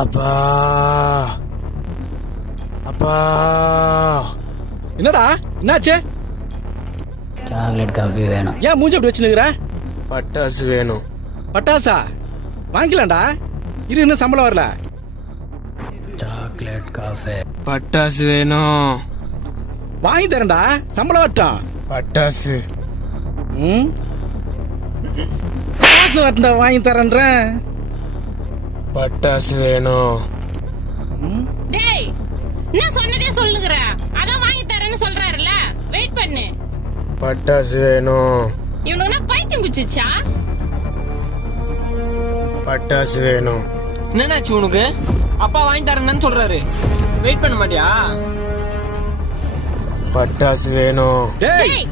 அப்பா அப்பா என்னடா என்னாச்சு? சாக்லேட் காஃபி வேணும். ஏன் மூஞ்சி அப்படி வச்சுனுக்குற? பட்டாசு வேணும். பட்டாசா வாங்கிக்கலாம்டா. இரு, இன்னும் சம்பளம் வரல. Chocolate coffee. பட்டாசு வேணும். வாங்கி தரேன்டா, சம்பளம் வரட்டும். பட்டாசு. காசு வரட்டா, வாங்கி தரேன்றேன். பட்டாசு வேணும். டேய், என்ன சொன்னதே சொல்லுங்கற. அதான் வாங்கி தரேன்னு சொல்றாருல, வெயிட் பண்ணு. பட்டாசு வேணும். இவனுக்கு என்ன பைத்தியம் பிடிச்சிச்சா? பட்டாசு வேணும். என்னன்னாச்சு உனக்கு? அப்பா வாங்கி தரேன்னு சொல்றாரு, வெயிட் பண்ண மாட்டியா? பட்டாசு வேணும். டேய், டேய்